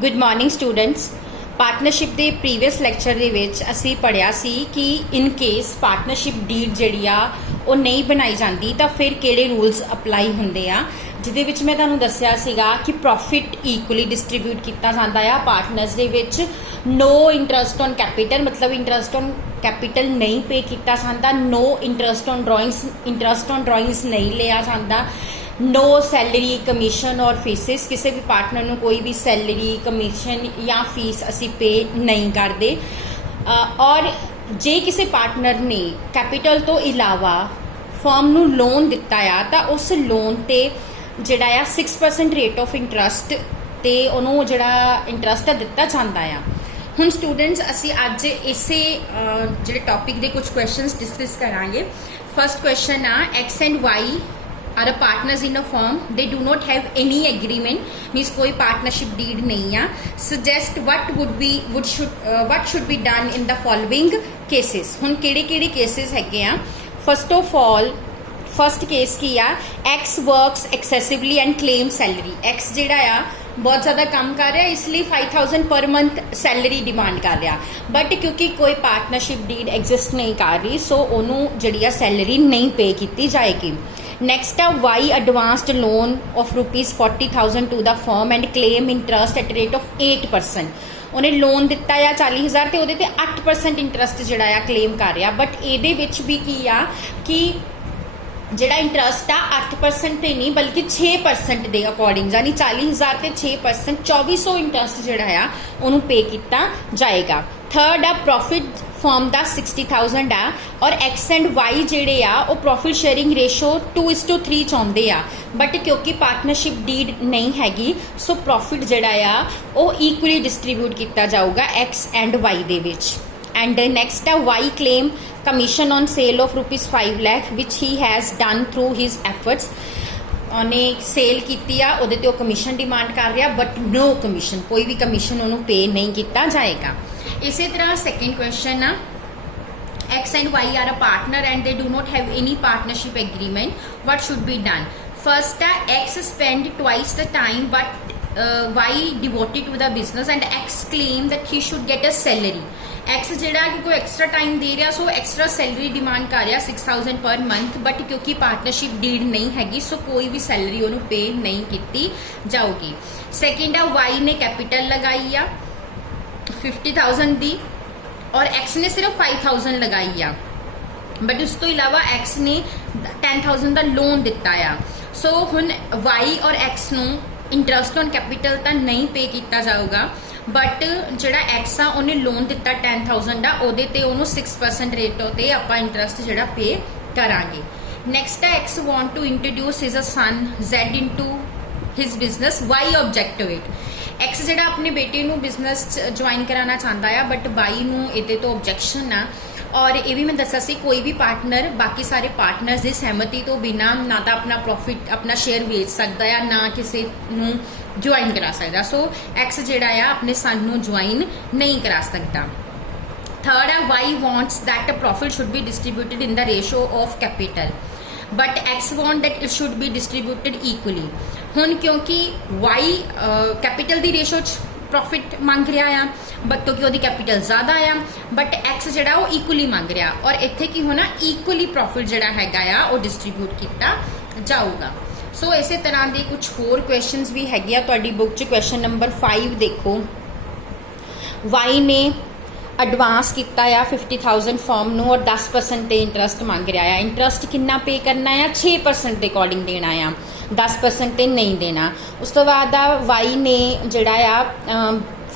Good morning students. Partnership के previous lecture दे विच असी पढ़िया सी कि इन केस पार्टनरशिप डीड जिहड़ी आ वो नहीं बनाई जाती तो फिर किहड़े रूल्स अपलाई हुंदे आ, जिहदे विच मैं तुहानूं दस्सिया सीगा कि प्रॉफिट ईक्वली डिस्ट्रीब्यूट किया जाता है पार्टनर्स दे विच। नो इंटरस्ट ऑन कैपिटल, मतलब इंटरस्ट ऑन कैपिटल नहीं पे किया जाता। नो इंटरस्ट ऑन ड्राइंग्स नहीं लिया जाता। नो सैलरी कमीशन और फीसिस, किसी भी पार्टनर को कोई भी सैलरी कमीशन या फीस असी पे नहीं करते। और जे किसी पार्टनर ने कैपिटल तो इलावा फर्म नू लोन दिता आ तो उस लोन ते जिहड़ा आ 6% रेट ऑफ इंटरस्ट ते उन्होंने जिहड़ा इंटरस्ट दिता जाता है। हुण स्टूडेंट्स असी अज इसे जिहड़े टॉपिक दे कुछ क्वेश्चंस डिस्कस करांगे। फर्स्ट क्वेश्चन आ X and Y are a partners in a firm, they do not have any agreement, means कोई partnership deed नहीं है। suggest what should be done in the following cases। हुण किहड़े cases हैगे आ। first of all first case की आ X works excessively and claim salary. X जिहड़ा आ बहुत ज़्यादा काम कर रहा है, इसलिए 5000 पर मंथ सैलरी डिमांड कर रहा, बट क्योंकि कोई पार्टनरशिप डीड एग्जिस्ट नहीं कर रही सो उन्होंने जिहड़ी सैलरी नहीं पे की जाएगी। नैक्सट आ Y advanced loan of ₹40,000 to the firm and claim interest at rate of 8%। उन्हें लोन दिता आ 40,000 तो वो 8% इंटरस्ट जिहड़ा क्लेम कर रहा, बट ये भी की आ कि जिहड़ा इंटरस्ट आ 8% ते नहीं बल्कि 6% के अकॉर्डिंग, यानी 40,000 ते 6% 2400 इंटरस्ट जिहड़ा आ उन्होंने पे किया जाएगा। थर्ड आ प्रॉफिट फर्म का 60,000 आ और एक्स एंड वाई जिहड़े आ वो प्रॉफिट शेयरिंग रेशो 2:3 चाहते आ, बट क्योंकि पार्टनरशिप डीड नहीं हैगी सो प्रॉफिट जिहड़ा आ वो ईक्वली डिस्ट्रीब्यूट किया जाऊगा एक्स एंड वाई दे विच। एंड नैक्सट आ Y claim commission on sale of ₹5 lakh which he has done through his efforts. उन्हें सेल की आ उहदे ते कमीशन डिमांड कर रहा, बट नो कमीशन, कोई भी कमीशन उन्होंने पे नहीं किया जाएगा। इसी तरह सेकेंड क्वेश्चन आ X and Y are a partner and they do not have any partnership agreement, what should be done. First आ X spend twice the time but Y devoted to the business and X claim that he should get a salary. X जिहड़ा कि कोई extra time दे रहा सो extra salary demand कर रहा 6,000 per month, but क्योंकि partnership deed नहीं हैगी सो कोई भी सैलरी उन्होंने पे नहीं की जाऊगी। सैकेंड आ वाई ने कैपिटल लगाई आ 50,000 दी और एक्स ने सिर्फ 5,000 लगाई आ, बट उस तो इलावा एक्स ने 10,000 का लोन दिता आ। सो हुण वाई और एक्स नूं इंटरस्ट ऑन कैपिटल तो नहीं पे किया जाऊगा, बट जिहड़ा एक्स आ उन्हें लोन दिता 10,000 का उहदे ते उन्होंने 6% रेट ते आपां इंटरस्ट जिहड़ा पे करांगे। नैक्सट आ X want to introduce his a son Z into his business, Y object to it. X जिहड़ा अपने बेटे नूं बिजनेस ज्वाइन कराना चाहता है, बट वाई नूं इहदे तो ऑब्जेक्शन आ। और ये भी मैं दसा सी कोई भी पार्टनर बाकी सारे पार्टनर्स की सहमति तो बिना ना तो अपना प्रॉफिट अपना शेयर बेच सकता है ना किसी नूं ज्वाइन करा सकता। सो एक्स जिहड़ा आ अपने सन नूं ज्वाइन नहीं करा सकता। थर्ड आ Y wants that a profit should be distributed in the ratio of capital, but X want that it should be distributed equally. हुण क्योंकि वाई कैपिटल की रेशो प्रॉफिट मांग रहा है, बट क्योंकि वो कैपिटल ज़्यादा आ, बट एक्स जिहड़ा वो ईक्वली मांग रहा और इत्थे की होना ईक्वली प्रॉफिट जिहड़ा हैगा वो डिस्ट्रीब्यूट किया जाऊगा। सो इस तरह के कुछ होर क्वेश्चनस भी हैगे तुहाडी बुक च। क्वेश्चन नंबर 5 देखो, वाई ने एडवांस किया 50,000 फॉर्म नूं और 10% ते इंटरस्ट मांग रहा है। इंटरस्ट कितना पे करना है 6% के अकॉर्डिंग देना है, 10% ते नहीं देना। उस तो बाद वाई ने जिहड़ा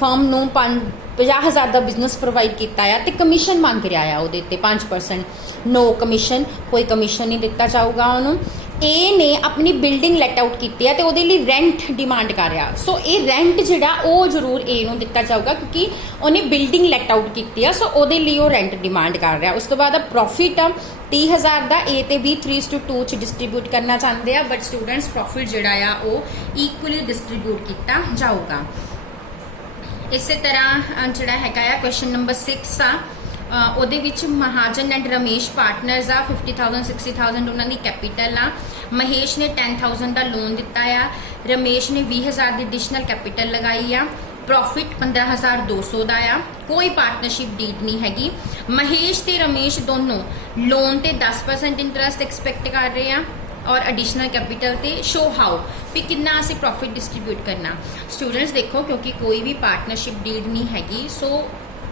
फर्म नूं 50,000 का बिजनेस प्रोवाइड किया तो कमीशन मांग रहा है उहदे ते 5%। नो कमीशन, कोई कमीशन नहीं दिता जाऊगा उन्होंने। ए ने अपनी बिल्डिंग लैट आउट की है तो वो रेंट डिमांड कर रहा, सो ये रेंट जिहड़ा वो जरूर ए नूं दिता जाऊगा क्योंकि उन्हें बिल्डिंग लैट आउट की है, सो वो रेंट डिमांड कर रहा। उस तो बाद प्रॉफिट 30,000 का ए तो भी 3:2 च डिस्ट्रीब्यूट करना चाहते हैं, बट स्टूडेंट्स प्रॉफिट जिहड़ा वो ईक्वली डिस्ट्रीब्यूट किया जाऊगा। इस तरह जिहड़ा हैगा क्वेश्चन नंबर 6 आ ਉਹਦੇ ਵਿੱਚ महाजन एंड रमेश पार्टनर्स आ 50,000 60,000 उन्होंने कैपिटल आ। महेश ने 10,000 का लोन दिता आ, रमेश ने 20,000 की एडिशनल कैपिटल लगाई आ प्रॉफिट 15,200 ਦਾ ਆ, कोई पार्टनरशिप डीड नहीं हैगी। महेश ते रमेश दोनों लोन ते 10% इंटरस्ट एक्सपैक्ट कर रहे हैं और एडिशनल कैपिटल ते शो हाउ भी कितना असी प्रॉफिट डिस्ट्रीब्यूट करना। स्टूडेंट्स देखो, क्योंकि कोई भी पार्टनरशिप डीड नहीं हैगी, सो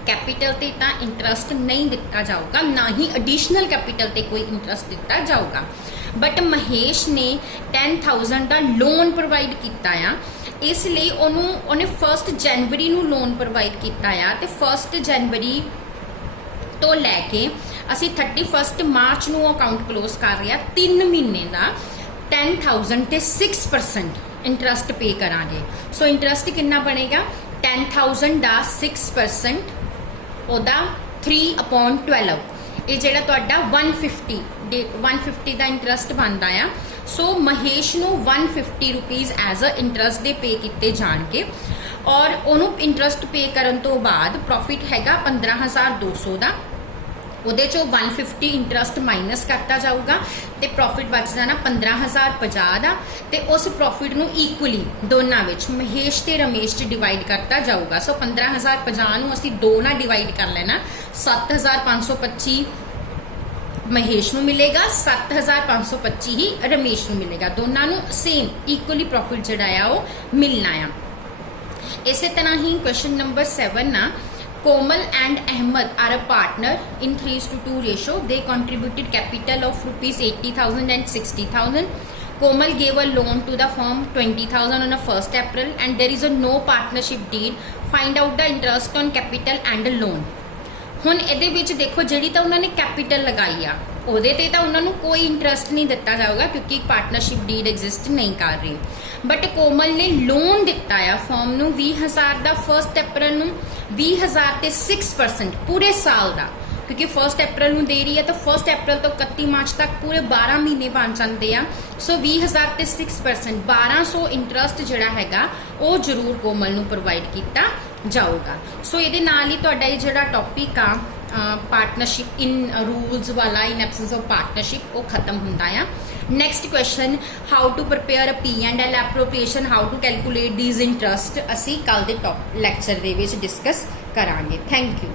कैपिटल ते इतना इंटरस्ट नहीं दिता जाऊगा, ना ही एडिशनल कैपिटल ते कोई इंटरस्ट दिता जाऊगा। बट महेश ने 10,000 का लोन प्रोवाइड किया आ, इसलिए उन्हें 1 जनवरी ਨੂੰ ਲੋਨ ਪ੍ਰੋਵਾਈਡ ਕੀਤਾ ਆ ਤੇ 1 ਜਨਵਰੀ ਤੋਂ ਲੈ ਕੇ ਅਸੀਂ 31 ਮਾਰਚ ਨੂੰ ਅਕਾਊਂਟ ਕਲੋਜ਼ ਕਰ ਰਹੇ ਆ। 3 ਮਹੀਨੇ ਦਾ 10,000 ਤੇ 6% ਇੰਟਰਸਟ ਪੇ ਕਰਾਂਗੇ। ਸੋ ਇੰਟਰਸਟ ਕਿੰਨਾ ਬਣੇਗਾ? 10,000 ਦਾ 6% ਉਹਦਾ 3/12 ਇਹ ਜਿਹੜਾ ਤੁਹਾਡਾ 150 ਦਾ ਇੰਟਰਸਟ ਬਣਦਾ ਆ। सो महेश ਨੂੰ 150 रुपीज़ एज अ इंटरस्ट ਦੇ पे ਕੀਤੇ ਜਾਣਗੇ और ਉਹਨੂੰ इंटरस्ट पे ਕਰਨ ਤੋਂ ਬਾਅਦ प्रॉफिट हैगा 15,200 ਦਾ। ਉਹਦੇ ਚੋਂ 150 इंटरस्ट माइनस करता जाऊगा ਤੇ प्रॉफिट बच जाना 15,050 ਦਾ ਤੇ ਉਸ प्रॉफिट ਨੂੰ ਇਕੁਅਲੀ ਦੋਨਾਂ ਵਿੱਚ ਮਹੇਸ਼ ਤੇ ਰਮੇਸ਼ ਚ ਡਿਵਾਈਡ ਕਰਤਾ ਜਾਊਗਾ। ਸੋ 15,050 ਨੂੰ ਅਸੀਂ 2 ਨਾਲ ਡਿਵਾਈਡ ਕਰ ਲੈਣਾ। 7,525 महेश ਨੂੰ मिलेगा, 7,525 ही रमेश ਨੂੰ मिलेगा। दोनों ਨੂੰ सेम इक्वली प्रॉफिट ਜਿਹੜਾ ਆ ਉਹ ਮਿਲਣਾ ਆ। ਇਸੇ ਤਰ੍ਹਾਂ ਹੀ क्वेश्चन नंबर 7 ਨਾ, कोमल and Ahmed are a partner in 3:2 ratio. They contributed capital of rupees 80,000 and 60,000. Komal gave a loan to the firm 20,000 on the 1st April and there is a no partnership deed. Find out the interest on capital and loan. ਹੁਣ ਇਹਦੇ ਵਿੱਚ ਦੇਖੋ, ਜਿਹੜੀ ਤਾਂ ਉਹਨਾਂ ਨੇ capital ਲਗਾਈ ਆ ਉਹਦੇ ਤੇ ਤਾਂ ਉਹਨਾਂ ਨੂੰ ਕੋਈ ਇੰਟਰਸਟ ਨਹੀਂ ਦਿੱਤਾ ਜਾਊਗਾ ਕਿਉਂਕਿ ਪਾਰਟਨਰਸ਼ਿਪ ਡੀਡ ਐਗਜ਼ਿਸਟ ਨਹੀਂ ਕਰ ਰਹੀ। ਬਟ ਕੋਮਲ ਨੇ ਲੋਨ ਦਿੱਤਾ ਆ ਫਰਮ ਨੂੰ 20,000 ਦਾ 1 ਅਪ੍ਰੈਲ ਨੂੰ, 20,000 ਤੇ 6% ਪੂਰੇ ਸਾਲ ਦਾ, ਕਿਉਂਕਿ 1 ਅਪ੍ਰੈਲ ਨੂੰ ਦੇ ਰਹੀ ਹੈ ਤਾਂ 1 ਅਪ੍ਰੈਲ ਤੋਂ 31 ਮਾਰਚ ਤੱਕ ਪੂਰੇ 12 ਮਹੀਨੇ ਬਣ ਜਾਂਦੇ ਆ। ਸੋ 20,000 ਤੇ 6% 1200 ਇੰਟਰਸਟ ਜਿਹੜਾ ਹੈਗਾ ਉਹ ਜ਼ਰੂਰ ਕੋਮਲ ਨੂੰ ਪ੍ਰੋਵਾਈਡ ਕੀਤਾ ਜਾਊਗਾ। ਸੋ ਇਹਦੇ ਨਾਲ ਹੀ ਤੁਹਾਡਾ ਇਹ ਜਿਹੜਾ ਟੌਪਿਕ ਆ ਪਾਰਟਨਰਸ਼ਿਪ ਇਨ ਰੂਲਸ ਵਾਲਾ, ਇਨ ਐਬਸੈਂਸ ਆਫ ਪਾਰਟਨਰਸ਼ਿਪ, ਉਹ ਖਤਮ ਹੁੰਦਾ ਆ। Next question, how to prepare a P&L appropriation, how to calculate this interest, ਅਸੀਂ ਕੱਲ ਦੇ ਲੈਕਚਰ ਦੇ ਵਿੱਚ ਡਿਸਕਸ ਕਰਾਂਗੇ। Thank you.